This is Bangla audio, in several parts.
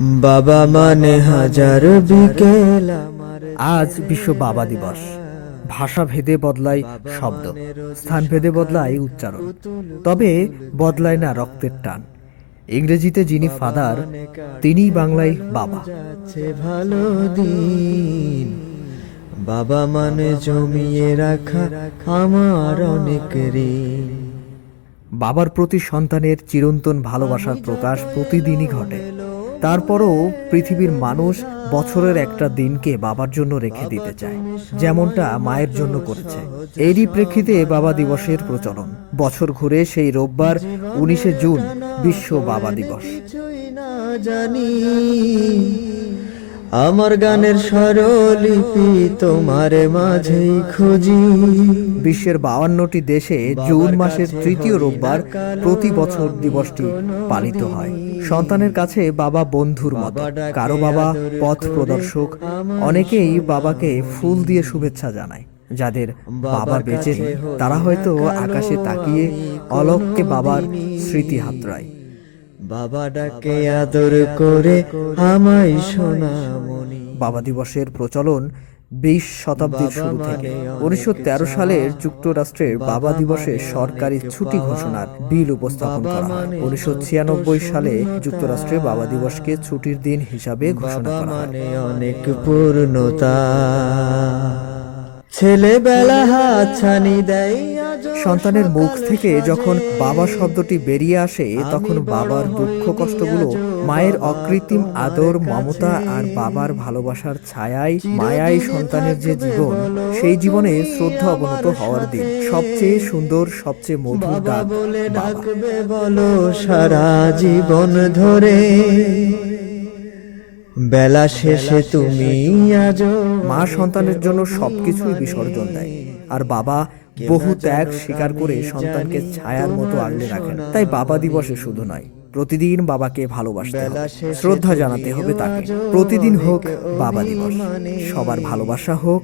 বাবা মানে হাজার বিকেল আজ বিশ্ব বাবা দিবস। ভাষা ভেদে বদলায় শব্দ স্থান ভেদে বদলায় উচ্চারণ। তবে বদলায় না রক্তের টান। ইংরেজিতে যিনি ফাদার তিনিই বাংলায় বাবা। ভালো দিন। বাবা মানে জমিয়ে রাখা আমার অনেক ঋণ। বাবার প্রতি সন্তানের চিরন্তন ভালোবাসার প্রকাশ প্রতিদিনই ঘটে। তারপরও পৃথিবীর মানুষ বছরের একটা দিনকে বাবার জন্য রেখে দিতে চায়। যেমনটা মায়ের জন্য করেছে। এরই প্রেক্ষিতে বাবা দিবসের প্রচলন। বছর ঘুরে সেই রোববার উনিশে জুন বিশ্ব বাবা দিবস। জানি আমার গানের স্বরলিপি তোমার মাঝেই খুঁজি। বিশ্বের বাউান্নটি দেশে জুন মাসের তৃতীয় রোববার প্রতি বছর দিবসটি পালিত হয়। সন্তানের কাছে বাবা বন্ধুর মতো। কারও বাবা পথ প্রদর্শক। অনেকেই বাবাকে ফুল দিয়ে শুভেচ্ছা জানায়। যাদের বাবা বেঁচে তারা হয়তো আকাশে তাকিয়ে অলককে বাবার স্মৃতি হাতড়ায়। বাবা ডাকে আদর করে আমায় সোনামণি। বাবা দিবসের প্রচলন বিশ শতাব্দীর শুরু থেকে। উনিশশো সালের যুক্তরাষ্ট্রের বাবা দিবসে সরকারি ছুটি ঘোষণার বিল উপস্থাপন করা হয়। উনিশশো সালে যুক্তরাষ্ট্রে বাবা দিবসকে ছুটির দিন হিসাবে ঘোষণা করা হয়। মানে অনেক পূর্ণতা। ছেলেবেলা দেয় সন্তানের মুখ থেকে যখন বাবা শব্দটি বেরিয়ে আসে তখন বাবার দুঃখ কষ্টগুলো মায়ের অকৃত্রিম আদর মমতা আর বাবার ভালোবাসার ছায়ায় মায়াই সন্তানের যে জীবন সেই জীবনে শ্রদ্ধা অবনত হওয়ার দিন। সবচেয়ে সুন্দর সবচেয়ে মধুর ডাক বলে ডাকবে বলো সারা জীবন ধরে। বেলা শেষে তুমি আজও মা সন্তানের জন্য সবকিছুই বিসর্জন দেয়। আর বাবা বহু ত্যাগ স্বীকার করে সন্তানকে ছায়ার মতো আগলে রাখেন। তাই বাবা দিবসে শুধু নয় প্রতিদিন বাবাকে ভালোবাসতে হবে। শ্রদ্ধা জানাতে হবে তাকে। প্রতিদিন হোক বাবা দিবস। সবার ভালোবাসা হোক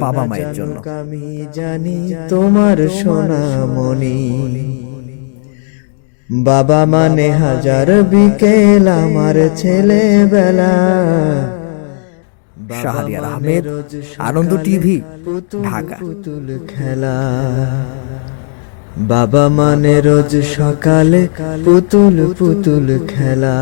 বাবা মায়ের জন্য। আমি জানি তোমার সোনামণি বাবা মানে হাজার বিকেল আমার ছেলেবেলা। শাহরিয়ার আহমেদ আনন্দ টিভি ঢাকা। পুতুল খেলা। বাবা মানে রোজ সকালে পুতুল পুতুল খেলা।